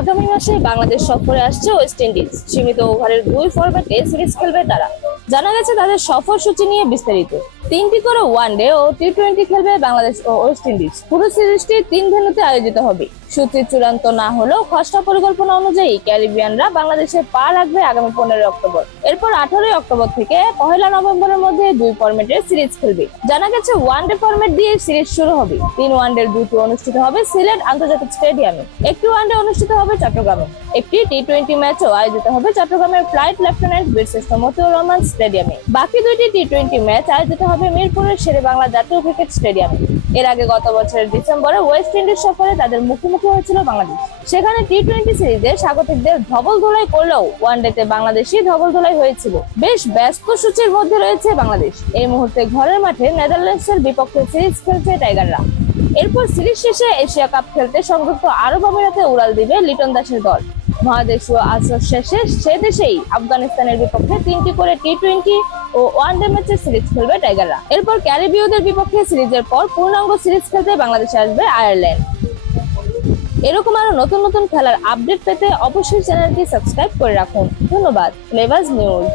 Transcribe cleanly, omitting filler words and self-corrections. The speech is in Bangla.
আগামী মাসে বাংলাদেশ সফরে আসছে ওয়েস্ট ইন্ডিজ। সীমিত ওভারের 2 ফরম্যাটে সিরিজ খেলবে তারা। জানা গেছে তাদের সফর সূচি নিয়ে বিস্তারিত। 3টি করে ওয়ানডে ও টি-20 খেলবে বাংলাদেশ ও ওয়েস্ট ইন্ডিজ। পুরো সিরিজটি 3 ভেন্যুতে আয়োজিত হবে। সূচি চূড়ান্ত না হলেও খসড়া পরিকল্পনা অনুযায়ী ক্যারিবিয়ানরা বাংলাদেশে পা রাখবে আগামী 15 অক্টোবর। এরপর 18 অক্টোবর থেকে 1 নভেম্বরের মধ্যে 2 ফরম্যাটের সিরিজ খেলবে। জানা গেছে ওয়ানডে ফরম্যাট দিয়ে সিরিজ শুরু হবে। 3 ওয়ানডের দুটি অনুষ্ঠিত হবে সিলেট আন্তর্জাতিক স্টেডিয়ামে, একটি ওয়ানডে অনুষ্ঠিত হবে চট্টগ্রামে, একটি টি-20 ম্যাচও আয়োজিত হবে চট্টগ্রামের ফ্লাইট লেফটেন্যান্ট বীরশ্রেষ্ঠ মতিউর রহমান স্টেডিয়ামে। বাকি 2টি টি-20 ম্যাচ আয়োজিত হবে মিরপুরের শেরেবাংলা জাতীয় ক্রিকেট স্টেডিয়ামে। এর আগে গত বছরের ডিসেম্বরে ওয়েস্ট ইন্ডিজ সফরে তাদের মুখোমুখি হয়েছিল বাংলাদেশ। সেখানে টি-20 সিরিজে স্বাগতিকদের ধবল ধোলাই করলেও ওয়ানডেতে বাংলাদেশই ধবল ধোলাই হয়েছিল। বেশ ব্যস্ত সূচির মধ্যে রয়েছে বাংলাদেশ। এই মুহূর্তে ঘরের মাঠে নেদারল্যান্ডসের বিপক্ষে সিরিজ খেলছে টাইগাররা। এরপর সিরিজ শেষে এশিয়া কাপ খেলতে সংযুক্ত আরব আমিরাতে উড়াল দিবে লিটন দাসের দল। মহাদেশীয় আসর শেষে সে দেশেই আফগানিস্তানের বিপক্ষে 3টি করে টি-20 ও ওয়ানডে ম্যাচের সিরিজ খেলবে টাইগাররা। এরপর ক্যারিবীয়দের বিপক্ষে সিরিজের পর পূর্ণাঙ্গ সিরিজ খেলতে বাংলাদেশে আসবে আয়ারল্যান্ড। এরকম আরো নতুন নতুন খেলার আপডেট পেতে অবশ্যই চ্যানেলটি সাবস্ক্রাইব করে রাখুন। ধন্যবাদ। Flavours news.